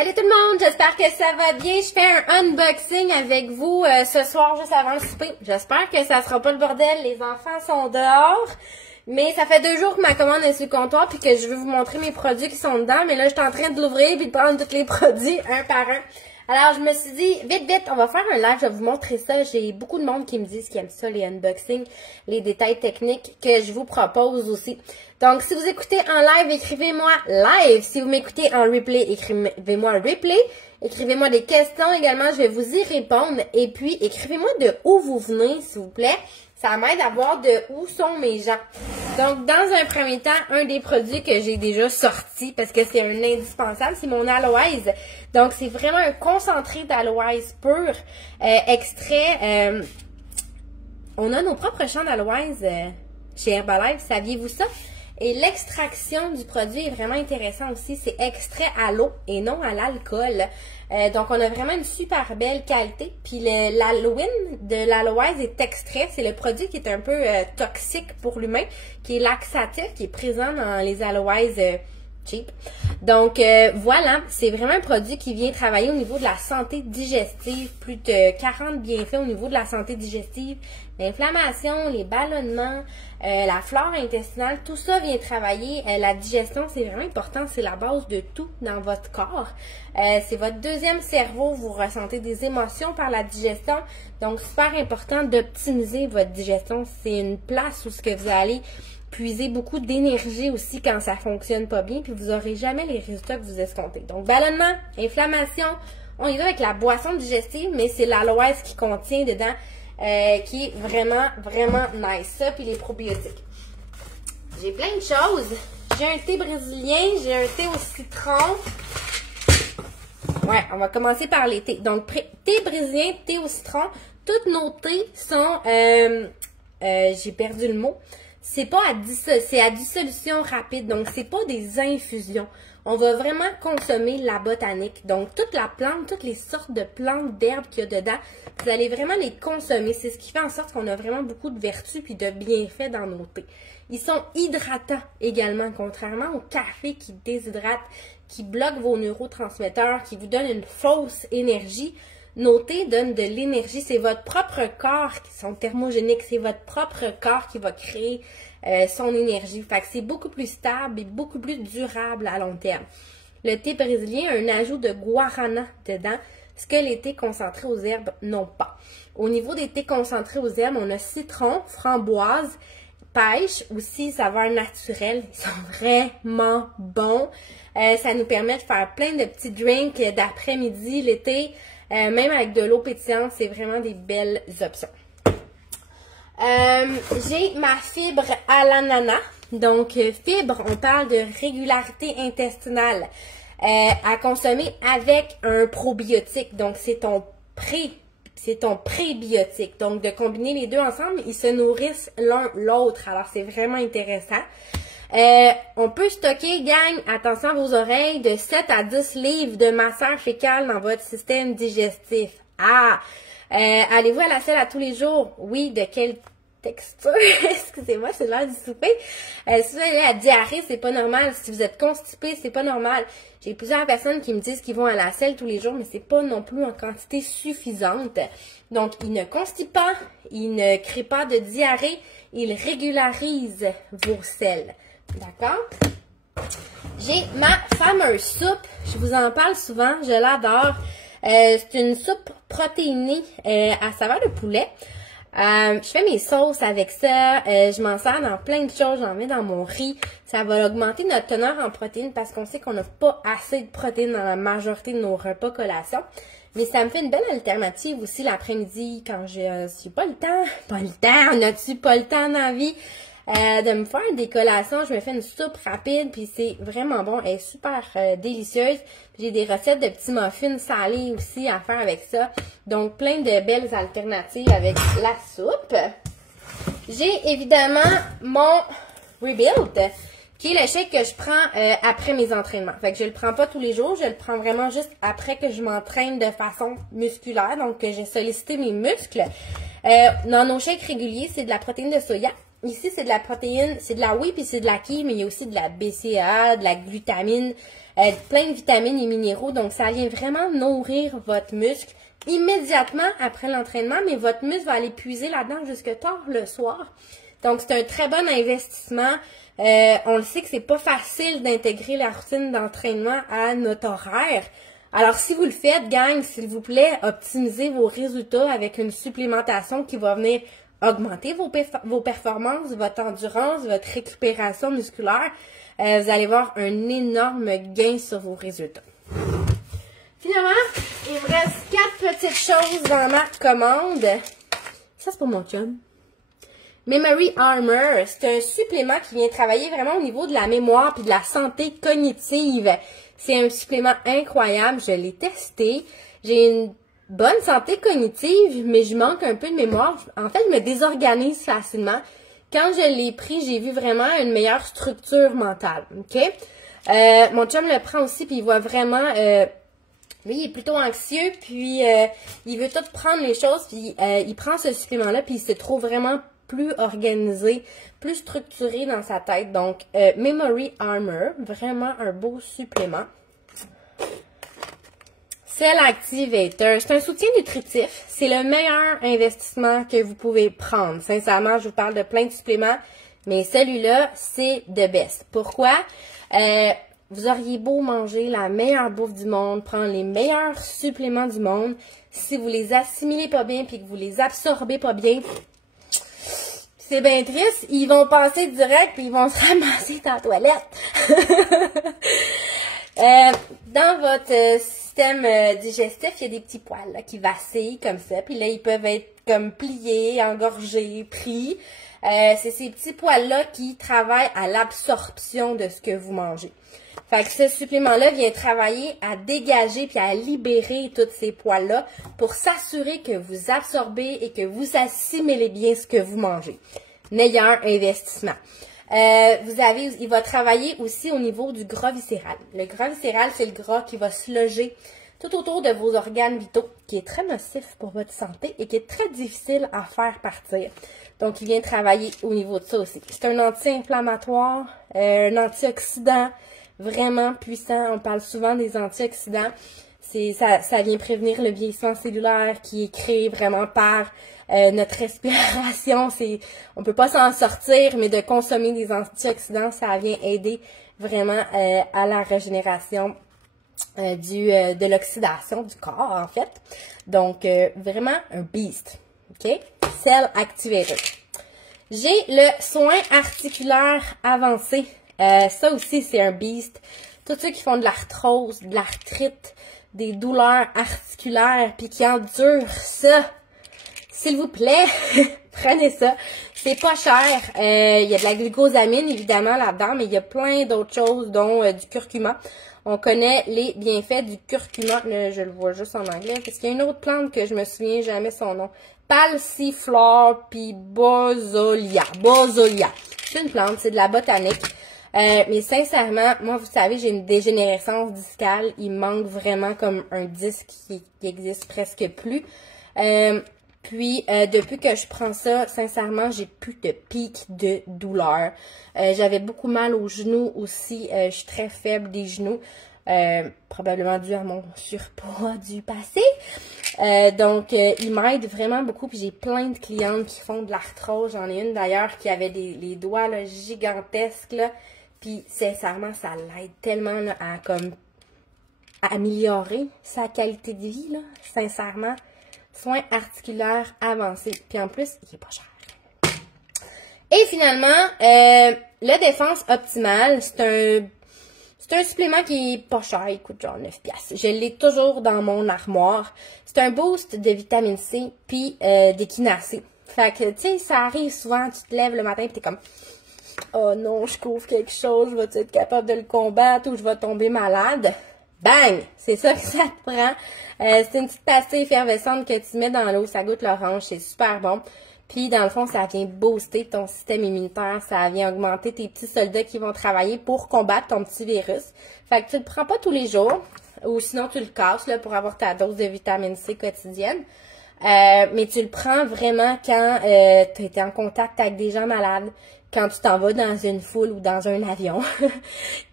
Salut tout le monde, j'espère que ça va bien. Je fais un unboxing avec vous ce soir juste avant le souper. J'espère que ça sera pas le bordel, les enfants sont dehors. Mais ça fait 2 jours que ma commande est sur le comptoir puis que je veux vous montrer mes produits qui sont dedans. Mais là, je suis en train de l'ouvrir puis de prendre tous les produits un par un. Alors, je me suis dit, vite, on va faire un live, je vais vous montrer ça. J'ai beaucoup de monde qui me disent qu'ils aiment ça, les unboxings, les détails techniques que je vous propose aussi. Donc, si vous écoutez en live, écrivez-moi live. Si vous m'écoutez en replay, écrivez-moi replay. Écrivez-moi des questions également, je vais vous y répondre. Et puis, écrivez-moi de où vous venez, s'il vous plaît. Ça m'aide à voir de où sont mes gens. Donc, dans un premier temps, un des produits que j'ai déjà sorti, parce que c'est un indispensable, c'est mon aloès. Donc, c'est vraiment un concentré d'aloès pur, extrait. On a nos propres champs d'aloès chez Herbalife, saviez-vous ça? Et l'extraction du produit est vraiment intéressant aussi. C'est extrait à l'eau et non à l'alcool. Donc, on a vraiment une super belle qualité. Puis, l'aloïne de l'aloès est extrait. C'est le produit qui est un peu toxique pour l'humain, qui est laxatif, qui est présent dans les aloès cheap. Donc, voilà, c'est vraiment un produit qui vient travailler au niveau de la santé digestive. Plus de 40 bienfaits au niveau de la santé digestive. L'inflammation, les ballonnements, la flore intestinale, tout ça vient travailler. La digestion, c'est vraiment important. C'est la base de tout dans votre corps. C'est votre deuxième cerveau. Vous ressentez des émotions par la digestion. Donc, super important d'optimiser votre digestion. C'est une place où ce que vous allez puiser beaucoup d'énergie aussi quand ça fonctionne pas bien. Puis, vous n'aurez jamais les résultats que vous escomptez. Donc, ballonnement, inflammation. On y va avec la boisson digestive, mais c'est l'aloès qui contient dedans. Qui est vraiment nice. Ça, puis les probiotiques. J'ai plein de choses. J'ai un thé brésilien, j'ai un thé au citron. Ouais, on va commencer par les thés. Donc, thé brésilien, thé au citron. Tous nos thés sont... j'ai perdu le mot. C'est à dissolution rapide. Donc, c'est pas des infusions. On va vraiment consommer la botanique. Donc, toute la plante, toutes les sortes de plantes, d'herbes qu'il y a dedans, vous allez vraiment les consommer. C'est ce qui fait en sorte qu'on a vraiment beaucoup de vertus puis de bienfaits dans nos thés. Ils sont hydratants également, contrairement au café qui déshydrate, qui bloque vos neurotransmetteurs, qui vous donne une fausse énergie. Nos thés donnent de l'énergie. C'est votre propre corps qui sont thermogéniques. C'est votre propre corps qui va créer son énergie. Fait que c'est beaucoup plus stable et beaucoup plus durable à long terme. Le thé brésilien a un ajout de guarana dedans, ce que les thés concentrés aux herbes n'ont pas. Au niveau des thés concentrés aux herbes, on a citron, framboise, pêche, aussi saveur naturelle. Ils sont vraiment bons. Ça nous permet de faire plein de petits drinks d'après-midi, l'été. Même avec de l'eau pétillante, c'est vraiment des belles options. J'ai ma fibre à l'ananas. Donc, fibre, on parle de régularité intestinale à consommer avec un probiotique. Donc, c'est ton prébiotique. Donc, de combiner les deux ensemble, ils se nourrissent l'un l'autre. Alors, c'est vraiment intéressant. On peut stocker, gang, attention à vos oreilles, de 7 à 10 livres de matière fécale dans votre système digestif. Allez-vous à la selle à tous les jours? Oui, de quelle texture? Excusez-moi, c'est l'heure du souper. Si vous avez la diarrhée, c'est pas normal. Si vous êtes constipé, c'est pas normal. J'ai plusieurs personnes qui me disent qu'ils vont à la selle tous les jours, mais c'est pas non plus en quantité suffisante. Donc, ils ne constipent pas, ils ne créent pas de diarrhée, ils régularisent vos selles. D'accord? J'ai ma fameuse soupe. Je vous en parle souvent. Je l'adore. C'est une soupe protéinée à saveur de poulet. Je fais mes sauces avec ça. Je m'en sers dans plein de choses. J'en mets dans mon riz. Ça va augmenter notre teneur en protéines parce qu'on sait qu'on n'a pas assez de protéines dans la majorité de nos repas collations. Mais ça me fait une belle alternative aussi l'après-midi quand je suis pas le temps. On n'a-tu pas le temps dans la vie? De me faire des collations, je me fais une soupe rapide, puis c'est vraiment bon, elle est super délicieuse. J'ai des recettes de petits muffins salés aussi à faire avec ça. Donc, plein de belles alternatives avec la soupe. J'ai évidemment mon Rebuild, qui est le shake que je prends après mes entraînements. Fait que je le prends pas tous les jours, je le prends vraiment juste après que je m'entraîne de façon musculaire, donc que j'ai sollicité mes muscles. Dans nos shakes réguliers, c'est de la protéine de soya. ici, c'est de la protéine, c'est de la whey puis c'est de la qui, mais il y a aussi de la BCAA, de la glutamine, plein de vitamines et minéraux. Donc, ça vient vraiment nourrir votre muscle immédiatement après l'entraînement, mais votre muscle va aller puiser là-dedans jusque tard le soir. Donc, c'est un très bon investissement. On le sait que c'est pas facile d'intégrer la routine d'entraînement à notre horaire. Alors, si vous le faites, gang, s'il vous plaît, optimisez vos résultats avec une supplémentation qui va venir augmenter vos performances, votre endurance, votre récupération musculaire. Vous allez voir un énorme gain sur vos résultats. Finalement, il me reste 4 petites choses dans ma commande. Ça, c'est pour mon chum. Memory Armor, c'est un supplément qui vient travailler vraiment au niveau de la mémoire et de la santé cognitive. C'est un supplément incroyable, je l'ai testé. J'ai une bonne santé cognitive, mais je manque un peu de mémoire. En fait, je me désorganise facilement. Quand je l'ai pris, j'ai vu vraiment une meilleure structure mentale. OK? Mon chum le prend aussi, puis il voit vraiment... lui, il est plutôt anxieux, puis il veut tout prendre les choses, puis il prend ce supplément-là, puis il se trouve vraiment plus organisé, plus structuré dans sa tête. Donc, Memory Armor, vraiment un beau supplément. Cell Activator, c'est un soutien nutritif. C'est le meilleur investissement que vous pouvez prendre. Sincèrement, je vous parle de plein de suppléments, mais celui-là, c'est the best. Pourquoi? Vous auriez beau manger la meilleure bouffe du monde, prendre les meilleurs suppléments du monde, si vous les assimilez pas bien puis que vous les absorbez pas bien, c'est bien triste, ils vont passer direct puis ils vont se ramasser dans la toilette. Dans votre système digestif, il y a des petits poils là, qui vacillent comme ça, puis là, ils peuvent être comme pliés, engorgés, pris. C'est ces petits poils-là qui travaillent à l'absorption de ce que vous mangez. Fait que ce supplément-là vient travailler à dégager puis à libérer tous ces poils-là pour s'assurer que vous absorbez et que vous assimilez bien ce que vous mangez. Meilleur investissement. Il va travailler aussi au niveau du gras viscéral. Le gras viscéral, c'est le gras qui va se loger tout autour de vos organes vitaux, qui est très nocif pour votre santé et qui est très difficile à faire partir. Donc, il vient travailler au niveau de ça aussi. C'est un anti-inflammatoire, un antioxydant vraiment puissant. On parle souvent des antioxydants. Ça vient prévenir le vieillissement cellulaire qui est créé vraiment par notre respiration. On peut pas s'en sortir, mais de consommer des antioxydants, ça vient aider vraiment à la régénération de l'oxydation du corps, en fait. Donc, vraiment un beast. OK? Cell Activator. J'ai le soin articulaire avancé. Ça aussi, c'est un beast. Tous ceux qui font de l'arthrose, de l'arthrite, des douleurs articulaires, puis qui endurent ça, s'il vous plaît, prenez ça. C'est pas cher. Il y a de la glucosamine, évidemment, là-dedans, mais il y a plein d'autres choses, dont du curcuma. On connaît les bienfaits du curcuma. Là, je le vois juste en anglais, parce qu'il y a une autre plante que je me souviens jamais son nom. Passiflore puis Boswellia. C'est une plante, c'est de la botanique. Mais sincèrement, moi, vous savez, j'ai une dégénérescence discale. Il manque vraiment comme un disque qui existe presque plus. Depuis que je prends ça, sincèrement, j'ai plus de pic de douleur. J'avais beaucoup mal aux genoux aussi. Je suis très faible des genoux. Probablement dû à mon surpoids du passé. Donc, il m'aide vraiment beaucoup. Puis j'ai plein de clientes qui font de l'arthrose. J'en ai une d'ailleurs qui avait les doigts là, gigantesques. Là. Puis sincèrement, ça l'aide tellement là, à améliorer sa qualité de vie. Là. Sincèrement, soins articulaires avancés. Puis en plus, il est pas cher. Et finalement, le défense optimale, c'est un supplément qui est pas cher, il coûte genre 9$. Je l'ai toujours dans mon armoire. C'est un boost de vitamine C puis d'équinacée. Fait que, tu sais, ça arrive souvent, tu te lèves le matin et t'es comme « Oh non, je couvre quelque chose, je vais être capable de le combattre ou je vais tomber malade? » Bang! C'est ça que ça te prend. C'est une petite pastille effervescente que tu mets dans l'eau, ça goûte l'orange, c'est super bon. Puis, dans le fond, ça vient booster ton système immunitaire. Ça vient augmenter tes petits soldats qui vont travailler pour combattre ton petit virus. Fait que tu le prends pas tous les jours. Ou sinon, tu le casses là, pour avoir ta dose de vitamine C quotidienne. Mais tu le prends vraiment quand tu été en contact avec des gens malades, quand tu t'en vas dans une foule ou dans un avion,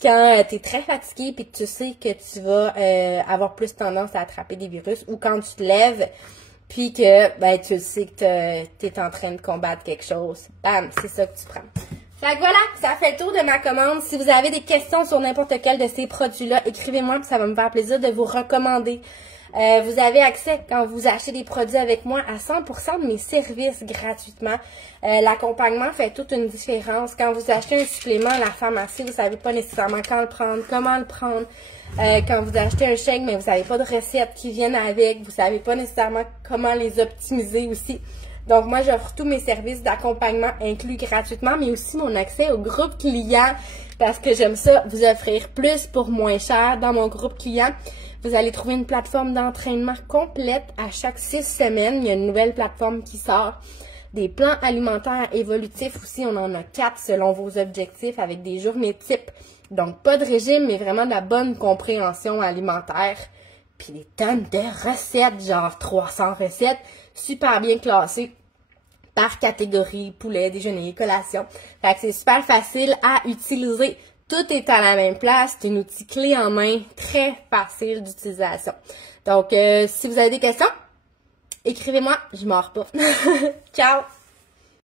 quand tu es très fatigué puis que tu sais que tu vas avoir plus tendance à attraper des virus, ou quand tu te lèves puis que ben tu sais que tu es en train de combattre quelque chose. Bam, c'est ça que tu prends. Fait que voilà, ça fait le tour de ma commande. Si vous avez des questions sur n'importe quel de ces produits-là, écrivez-moi, puis ça va me faire plaisir de vous recommander. Vous avez accès, quand vous achetez des produits avec moi, à 100% de mes services gratuitement. L'accompagnement fait toute une différence. Quand vous achetez un supplément à la pharmacie, vous savez pas nécessairement quand le prendre, comment le prendre. Quand vous achetez un chèque, mais vous n'avez pas de recettes qui viennent avec. Vous savez pas nécessairement comment les optimiser aussi. Donc, moi, j'offre tous mes services d'accompagnement inclus gratuitement, mais aussi mon accès au groupe client parce que j'aime ça, vous offrir plus pour moins cher dans mon groupe client. Vous allez trouver une plateforme d'entraînement complète à chaque 6 semaines. Il y a une nouvelle plateforme qui sort. Des plans alimentaires évolutifs aussi, on en a 4 selon vos objectifs avec des journées types. Donc, pas de régime, mais vraiment de la bonne compréhension alimentaire. Puis des tonnes de recettes, genre 300 recettes, super bien classées par catégorie, poulet, déjeuner, collation. Fait que c'est super facile à utiliser. Tout est à la même place. C'est un outil clé en main, très facile d'utilisation. Donc, si vous avez des questions, écrivez-moi, je mords pas. Ciao!